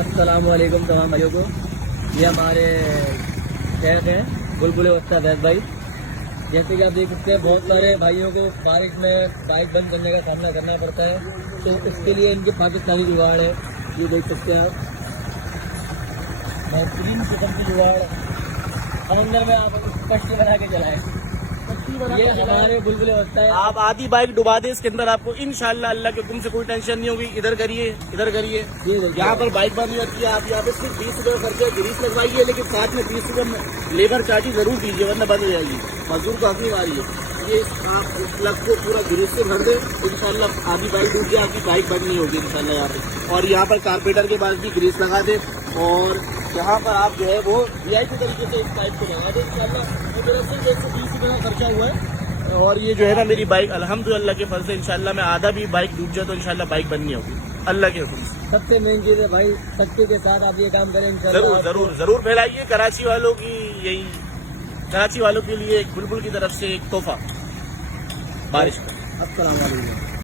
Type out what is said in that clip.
السلام علیکم تمام بھائیوں کو. یہ ہمارے شیخ ہیں بلبل وسطی فیض بھائی. جیسے کہ آپ دیکھ سکتے ہیں بہت سارے بھائیوں کو بارش میں بائک بند کرنے کا سامنا کرنا پڑتا ہے, تو اس کے لیے ان کے پاکستانی جگاڑ ہے. یہ دیکھ سکتے ہیں آپ, بہترین قسم کی جگاڑ سمندر میں آپ کشتی بنا کے چلائیں. یہ ہمارے بلبل وسطی ہے. آپ آدھی بائک ڈبا دیں اس کے اندر, آپ کو انشاءاللہ اللہ کے حکم سے کوئی ٹینشن نہیں ہوگی. ادھر کریے ادھر کریے, یہاں پر بائک بند ہوتی ہے. آپ یہاں پہ صرف 20 روپے خرچے گریس لگوائیے, لیکن ساتھ میں 20 روپے لیبر چارجز ضرور دیجیے ورنہ بند ہو جائے گی. مزدور کو حقیق آ رہی ہے. یہ آپ اس پلگ کو پورا گریس سے بھر دیں, انشاءاللہ آدھی بائک ڈوب جائے, آپ کی بائک بند نہیں ہوگی انشاءاللہ یہاں پہ. اور یہاں پر کارپیٹر کے پاس بھی گریس لگا دیں, اور یہاں پر آپ جو ہے وہ وی آئی پی طریقے سے اس پائپ کو لگا دیں انشاءاللہ. میرا صرف 120 روپے کا خرچہ ہوا ہے. اور یہ جو ہے نا میری بائک الحمدللہ کے فضل سے انشاءاللہ میں آدھا بھی بائک ڈوب جائے تو انشاءاللہ بائک بند نہیں ہوگی اللہ کے حکم سے. سب سے مین چیز ہے بھائی, سچے کے ساتھ آپ یہ کام کریں انشاءاللہ. ضرور ضرور ضرور پھیلائیے. کراچی والوں کی یہی, کراچی والوں کے لیے ایک بلبل کی طرف سے ایک تحفہ بارش کا. السلام علیکم.